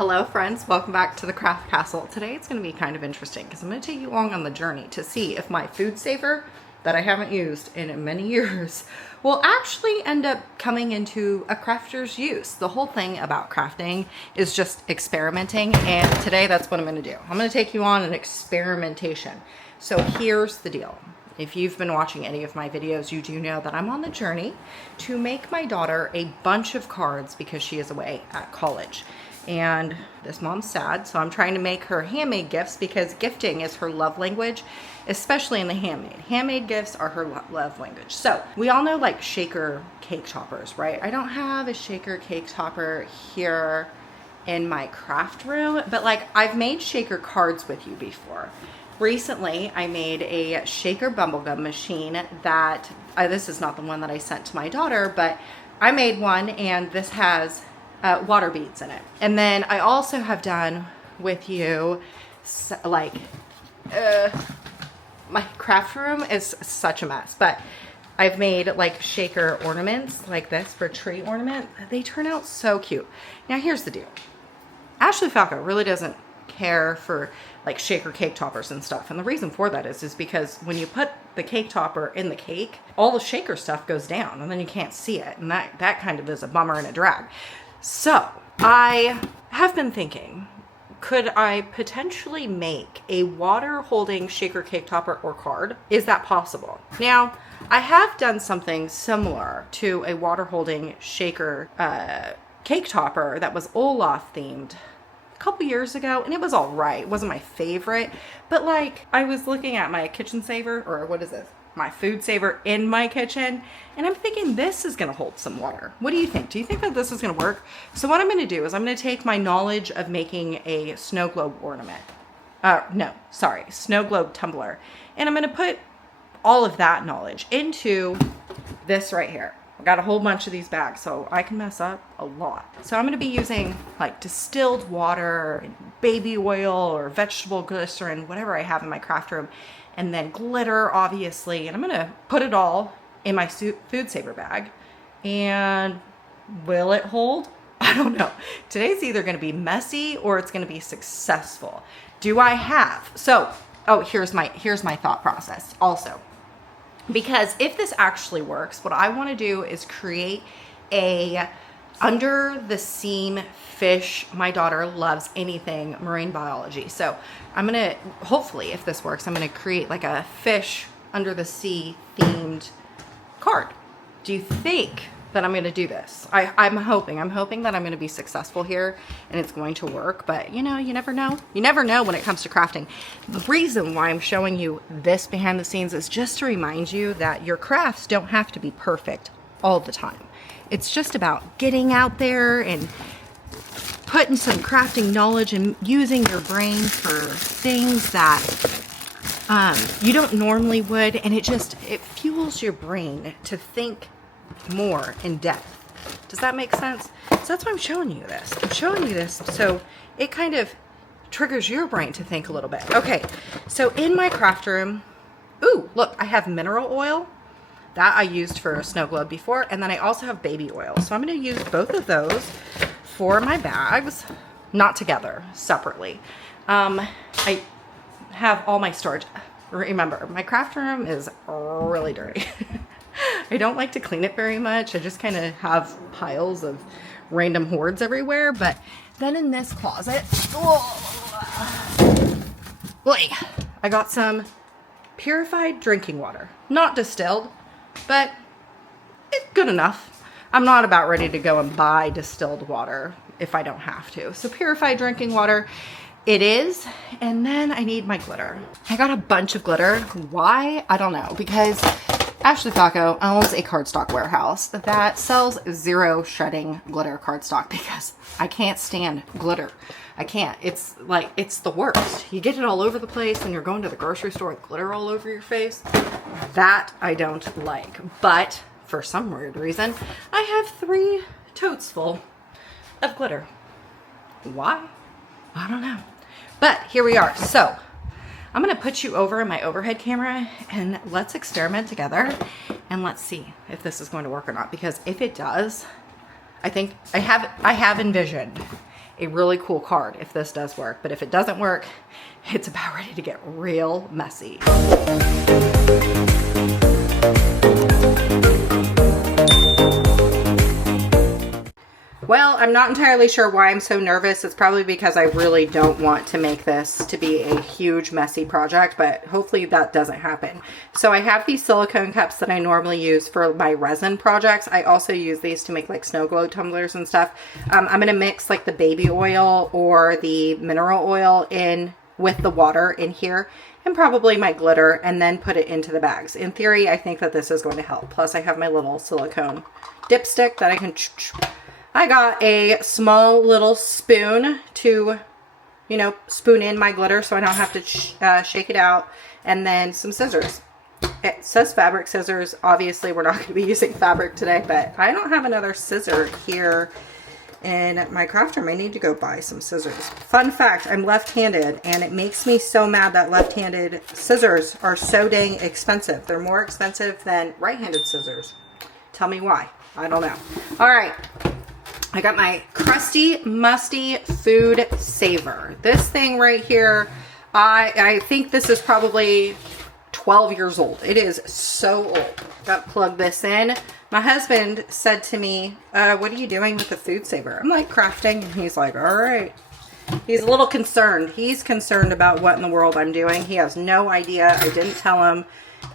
Hello friends, welcome back to the Craft Castle. Today it's going to be kind of interesting because I'm going to take you along on the journey to see if my food saver that I haven't used in many years will actually end up coming into a crafter's use. The whole thing about crafting is just experimenting, and today that's what I'm going to do. I'm going to take you on an experimentation. So here's the deal. If you've been watching any of my videos, you do know that I'm on the journey to make my daughter a bunch of cards because she is away at college. And this mom's sad, so I'm trying to make her handmade gifts because gifting is her love language, especially in the handmade. Handmade gifts are her love language. So we all know like shaker cake toppers, right? I don't have a shaker cake topper here in my craft room, but like I've made shaker cards with you before. Recently, I made a shaker bubblegum machine that, this is not the one that I sent to my daughter, but I made one, and this has water beads in it. And then I also have done with you, like, my craft room is such a mess, but I've made like shaker ornaments like this for tree ornament. They turn out so cute. Now here's the deal. Ashley Falco really doesn't care for like shaker cake toppers and stuff, and the reason for that is because when you put the cake topper in the cake, all the shaker stuff goes down and then you can't see it, and that kind of is a bummer and a drag. So I have been thinking, could I potentially make a water holding shaker cake topper or card? Is that possible? Now I have done something similar to a water holding shaker cake topper that was Olaf themed couple years ago, and it was all right. It wasn't my favorite, but like I was looking at my kitchen saver, or what is this? My food saver in my kitchen, and I'm thinking this is going to hold some water. What do you think? Do you think that this is going to work? So what I'm going to do is I'm going to take my knowledge of making a snow globe ornament. Snow globe tumbler. And I'm going to put all of that knowledge into this right here. I got a whole bunch of these bags, so I can mess up a lot. So I'm going to be using like distilled water, and baby oil, or vegetable glycerin, whatever I have in my craft room, and then glitter, obviously. And I'm going to put it all in my food saver bag. And will it hold? I don't know. Today's either going to be messy or it's going to be successful. Do I have? So, here's my thought process also. Because if this actually works, what I want to do is create a under the seam fish. My daughter loves anything marine biology. So I'm going to, hopefully if this works, I'm going to create like a fish under the sea themed card. Do you think that I'm going to do this? I'm hoping that I'm going to be successful here and it's going to work, but you know, you never know. You never know when it comes to crafting. The reason why I'm showing you this behind the scenes is just to remind you that your crafts don't have to be perfect all the time. It's just about getting out there and putting some crafting knowledge and using your brain for things that you don't normally would, and it fuels your brain to think more in depth. Does that make sense? So that's why I'm showing you this. I'm showing you this so it kind of triggers your brain to think a little bit. Okay, so in my craft room, ooh, look, I have mineral oil that I used for a snow globe before, and then I also have baby oil. So I'm going to use both of those for my bags, not together, separately. I have all my storage. Remember, my craft room is really dirty. I don't like to clean it very much. I just kind of have piles of random hoards everywhere. But then in this closet, I got some purified drinking water. Not distilled, but it's good enough. I'm not about ready to go and buy distilled water if I don't have to. So purified drinking water it is. And then I need my glitter. I got a bunch of glitter. Why? I don't know. Because Ashley Falco owns a cardstock warehouse that sells zero shredding glitter cardstock because I can't stand glitter. I can't. It's like, it's the worst. You get it all over the place and you're going to the grocery store with glitter all over your face. That I don't like. But for some weird reason, I have 3 totes full of glitter. Why? I don't know. But here we are. So I'm going to put you over in my overhead camera and let's experiment together and let's see if this is going to work or not. Because if it does, I think I have envisioned a really cool card if this does work. But if it doesn't work, it's about ready to get real messy. Well, I'm not entirely sure why I'm so nervous. It's probably because I really don't want to make this to be a huge messy project, but hopefully that doesn't happen. So I have these silicone cups that I normally use for my resin projects. I also use these to make like snow globe tumblers and stuff. I'm going to mix like the baby oil or the mineral oil in with the water in here and probably my glitter and then put it into the bags. In theory, I think that this is going to help. Plus I have my little silicone dipstick that I can... I got a small little spoon to, you know, spoon in my glitter so I don't have to shake it out. And then some scissors. It says fabric scissors. Obviously, we're not going to be using fabric today, but I don't have another scissor here in my craft room. I need to go buy some scissors. Fun fact, I'm left-handed, and it makes me so mad that left-handed scissors are so dang expensive. They're more expensive than right-handed scissors. Tell me why. I don't know. All right. I got my crusty, musty food saver. This thing right here, I think this is probably 12 years old. It is so old. Got to plug this in. My husband said to me, what are you doing with the food saver? I'm like, crafting. And he's like, all right. He's a little concerned. He's concerned about what in the world I'm doing. He has no idea. I didn't tell him.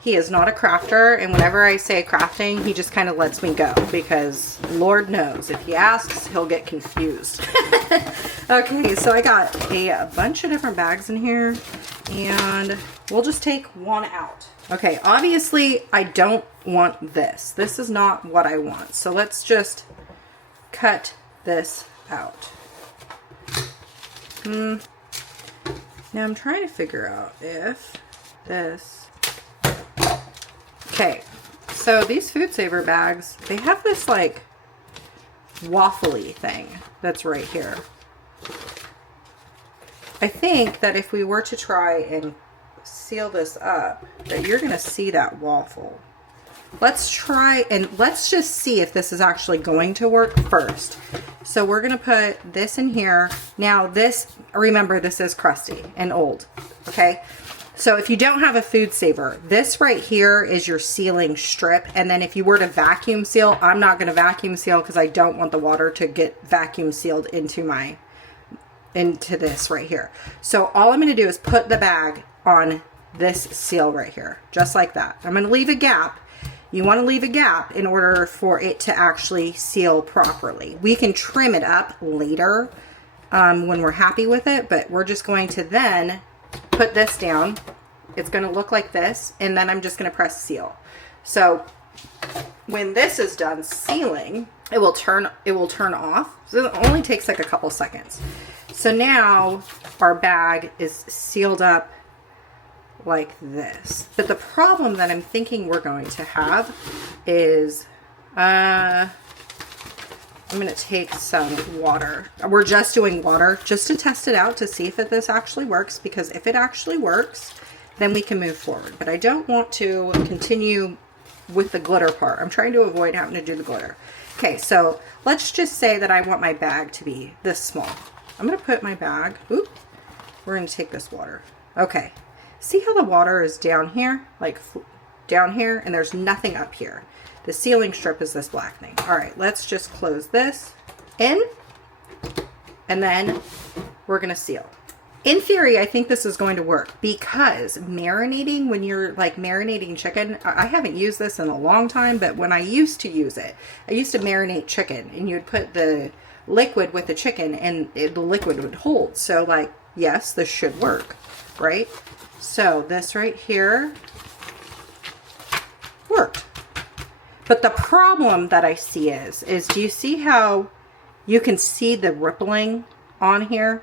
He is not a crafter, and whenever I say crafting, he just kind of lets me go because Lord knows if he asks, he'll get confused. Okay, so I got a bunch of different bags in here, and we'll just take one out. Okay, obviously I don't want this. This is not what I want, so let's just cut this out. Now I'm trying to figure out if this... Okay, so these food saver bags, they have this like waffly thing that's right here. I think that if we were to try and seal this up, that you're going to see that waffle. Let's try and let's just see if this is actually going to work first. So we're going to put this in here. Now this, remember, this is crusty and old, okay? So if you don't have a food saver, this right here is your sealing strip. And then if you were to vacuum seal, I'm not going to vacuum seal because I don't want the water to get vacuum sealed into this right here. So all I'm going to do is put the bag on this seal right here, just like that. I'm going to leave a gap. You want to leave a gap in order for it to actually seal properly. We can trim it up later when we're happy with it, but we're just going to then put this down. It's going to look like this, and then I'm just going to press seal. So when this is done sealing, it will turn off. So it only takes like a couple seconds. So now our bag is sealed up like this. But the problem that I'm thinking we're going to have is I'm going to take some water. We're just doing water just to test it out to see if this actually works, because if it actually works, then we can move forward. But I don't want to continue with the glitter part. I'm trying to avoid having to do the glitter. Okay, so let's just say that I want my bag to be this small. I'm going to put my bag, oop, we're going to take this water. Okay, see how the water is down here, like down here, and there's nothing up here. The sealing strip is this black thing. All right, let's just close this in, and then we're going to seal. In theory, I think this is going to work because marinating, when you're like marinating chicken, I haven't used this in a long time, but when I used to use it, I used to marinate chicken, and you'd put the liquid with the chicken and the liquid would hold. So like, yes, this should work, right? So this right here worked. But the problem that I see is do you see how you can see the rippling on here?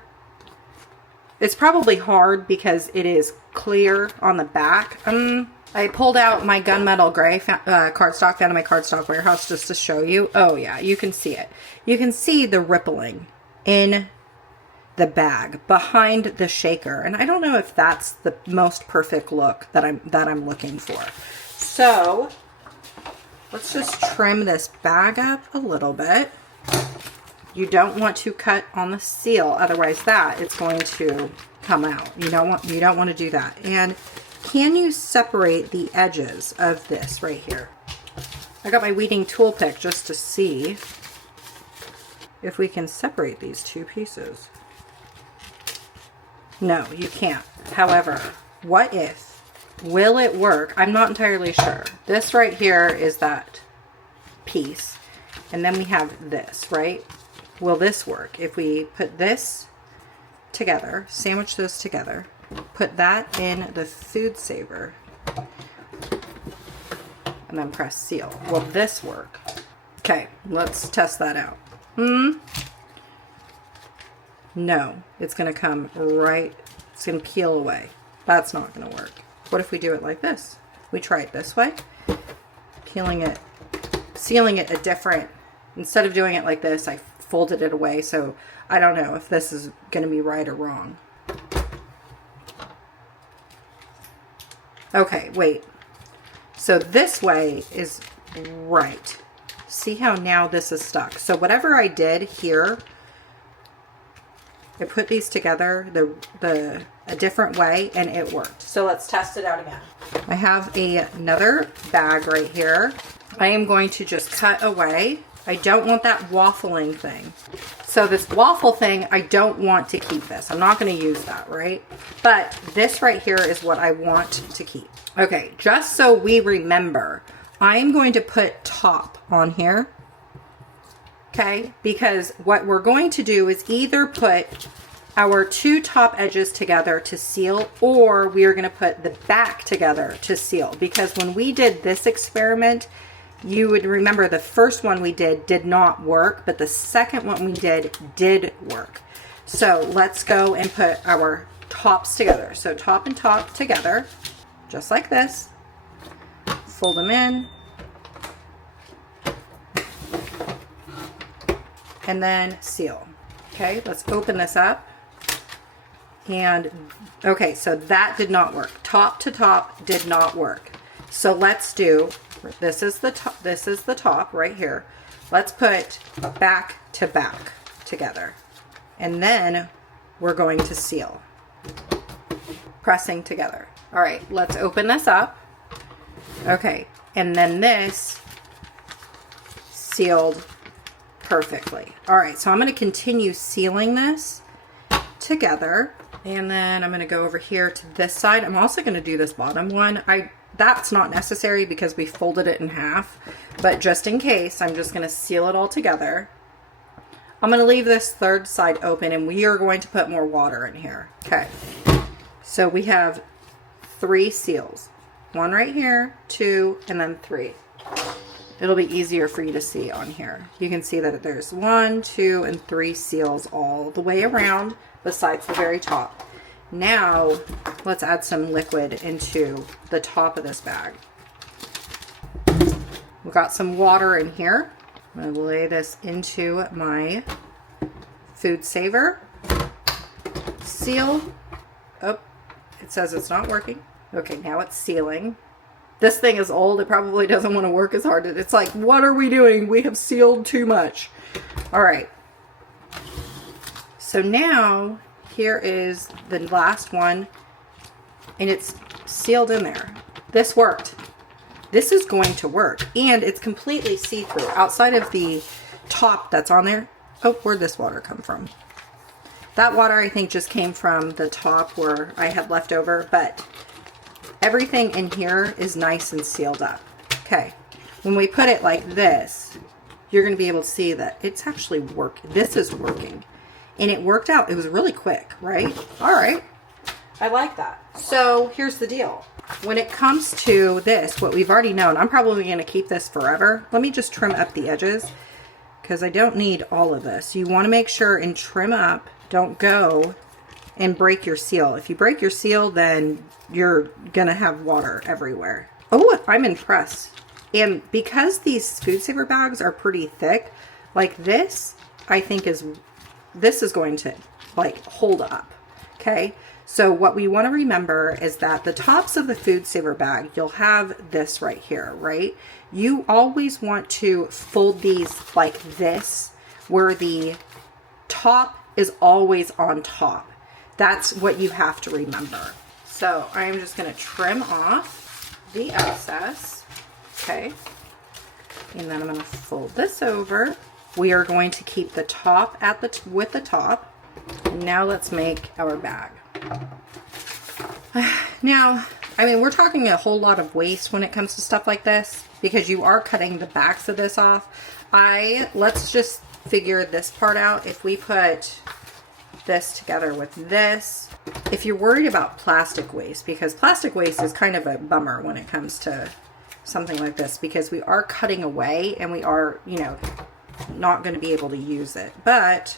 It's probably hard because it is clear on the back. I pulled out my gunmetal gray cardstock found in my cardstock warehouse just to show you. Oh yeah, you can see it. You can see the rippling in the bag behind the shaker, and I don't know if that's the most perfect look that I'm looking for. So let's just trim this bag up a little bit. You don't want to cut on the seal, otherwise that it's going to come out. You don't want to do that. And can you separate the edges of this right here? I got my weeding tool pick just to see if we can separate these two pieces. No, you can't. However, what if, will it work? I'm not entirely sure. This right here is that piece. And then we have this, right? Will this work? If we put this together, sandwich those together, put that in the food saver, and then press seal. Will this work? Okay, let's test that out. No, it's gonna come right, it's gonna peel away. That's not gonna work. What if we do it like this? We try it this way, peeling it, sealing it a different, instead of doing it like this, I folded it away, so I don't know if this is gonna be right or wrong. Okay, wait. So this way is right. See how now this is stuck. So whatever I did here, I put these together a different way and it worked. So let's test it out again. I have another bag right here. I am going to just cut away. I don't want that waffling thing. So this waffle thing, I don't want to keep this. I'm not going to use that, right? But this right here is what I want to keep. Okay, just so we remember, I'm going to put top on here. Okay, because what we're going to do is either put our two top edges together to seal, or we are going to put the back together to seal. Because when we did this experiment, you would remember the first one we did not work, but the second one we did work. So let's go and put our tops together. So top and top together, just like this. Fold them in. And then seal. Okay, let's open this up. And okay, so that did not work. Top to top did not work. So let's do, this is the top right here. Let's put back to back together. And then we're going to seal. Pressing together. All right, let's open this up. Okay, and then this sealed perfectly. All right, so I'm going to continue sealing this together, and then I'm going to go over here to this side. I'm also going to do this bottom one. That's not necessary because we folded it in half, but just in case, I'm just going to seal it all together. I'm going to leave this third side open, and we are going to put more water in here. Okay, so we have 3 seals. 1 right here, 2, and then 3. It'll be easier for you to see on here. You can see that there's 1, 2, and 3 seals all the way around besides the very top. Now, let's add some liquid into the top of this bag. We've got some water in here. I'm going to lay this into my food saver. Seal. Oh, it says it's not working. Okay, now it's sealing. This thing is old. It probably doesn't want to work as hard. It's like, what are we doing? We have sealed too much. All right. So now, here is the last one, and it's sealed in there. This worked. This is going to work, and it's completely see-through. Outside of the top that's on there. Oh, where'd this water come from? That water, I think, just came from the top where I had left over, but everything in here is nice and sealed up. Okay, when we put it like this, you're going to be able to see that it's actually working. This is working. And it worked out. It was really quick, right? All right. I like that. So here's the deal. When it comes to this, what we've already known, I'm probably going to keep this forever. Let me just trim up the edges because I don't need all of this. You want to make sure and trim up. Don't go and break your seal. If you break your seal, then you're going to have water everywhere. Oh, I'm impressed. And because these food saver bags are pretty thick, like this, I think this is going to like hold up. Okay. So what we want to remember is that the tops of the food saver bag, you'll have this right here, right? You always want to fold these like this where the top is always on top. That's what you have to remember. So I'm just going to trim off the excess. Okay. And then I'm going to fold this over. We are going to keep the top at with the top. Now let's make our bag. Now, I mean, we're talking a whole lot of waste when it comes to stuff like this because you are cutting the backs of this off. Let's just figure this part out. If we put this together with this, if you're worried about plastic waste, because plastic waste is kind of a bummer when it comes to something like this, because we are cutting away and we are, you know, not going to be able to use it. But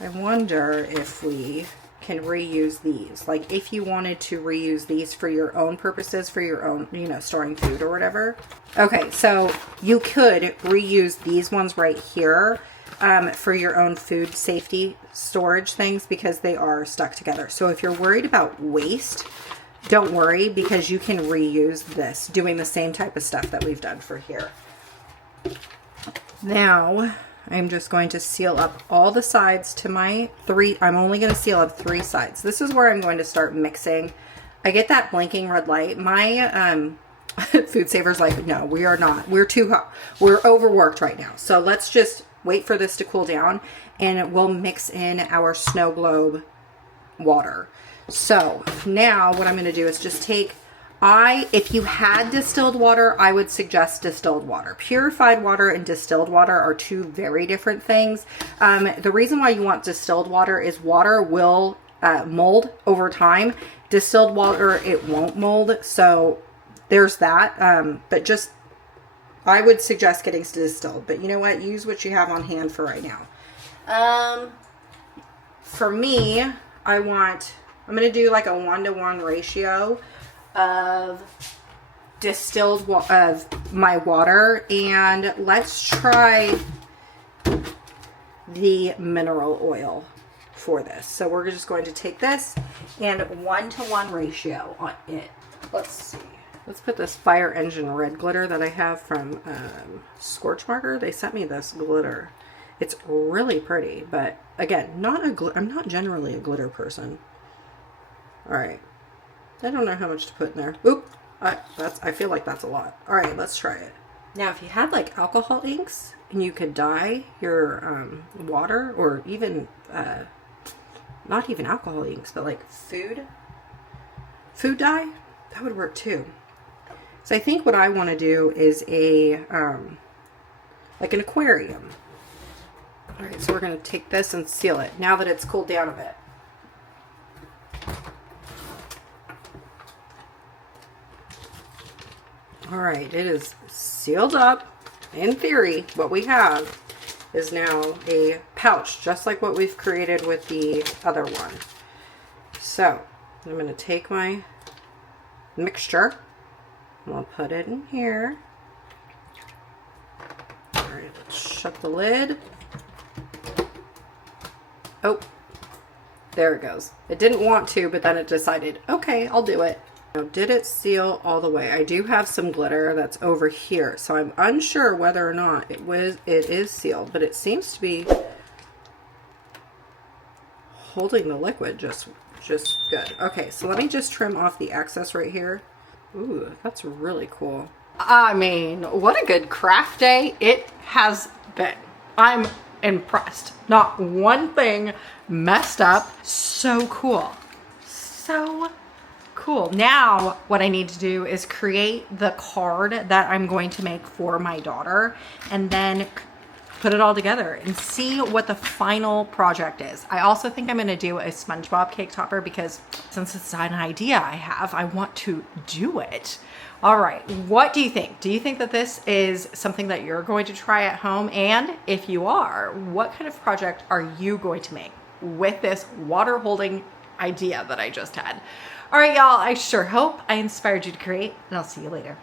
I wonder if we can reuse these. Like if you wanted to reuse these for your own purposes, for your own, you know, storing food or whatever. Okay, so you could reuse these ones right here for your own food safety storage things because they are stuck together. So if you're worried about waste, don't worry, because you can reuse this doing the same type of stuff that we've done for here. Now I'm just going to seal up all the sides to my I'm only going to seal up 3 sides. This is where I'm going to start mixing. I get that blinking red light. My food saver's like, no, we are not. We're too hot. We're overworked right now. So let's just wait for this to cool down and we'll mix in our snow globe water. So now what I'm going to do is just take, if you had distilled water, I would suggest distilled water. Purified water and distilled water are 2 very different things. The reason why you want distilled water is water will mold over time. Distilled water, it won't mold. So there's that. But just, I would suggest getting distilled. But you know what? Use what you have on hand for right now. For me, I'm going to do like a 1-to-1 ratio of distilled of my water, and let's try the mineral oil for this. So we're just going to take this and 1-to-1 ratio on it. Let's see. Let's put this fire engine red glitter that I have from Scorch Marker. They sent me this glitter. It's really pretty, but again, I'm not generally a glitter person. All right. I don't know how much to put in there. Oop. I feel like that's a lot. All right, let's try it. Now, if you had like alcohol inks and you could dye your water, or even, not even alcohol inks, but like food dye, that would work too. So I think what I want to do is like an aquarium. All right, so we're going to take this and seal it now that it's cooled down a bit. All right, it is sealed up. In theory, what we have is now a pouch, just like what we've created with the other one. So I'm going to take my mixture and I'll put it in here. All right, let's shut the lid. Oh, there it goes. It didn't want to, but then it decided, okay, I'll do it. Now, did it seal all the way? I do have some glitter that's over here, so I'm unsure whether or not it is sealed, but it seems to be holding the liquid just good. Okay, so let me just trim off the excess right here. Ooh, that's really cool. I mean, what a good craft day it has been. I'm impressed. Not one thing messed up. So cool. So cool. Now what I need to do is create the card that I'm going to make for my daughter and then put it all together and see what the final project is. I also think I'm going to do a SpongeBob cake topper because since it's not an idea I have, I want to do it. All right, what do you think? Do you think that this is something that you're going to try at home? And if you are, what kind of project are you going to make with this water holding idea that I just had? All right, y'all, I sure hope I inspired you to create, and I'll see you later.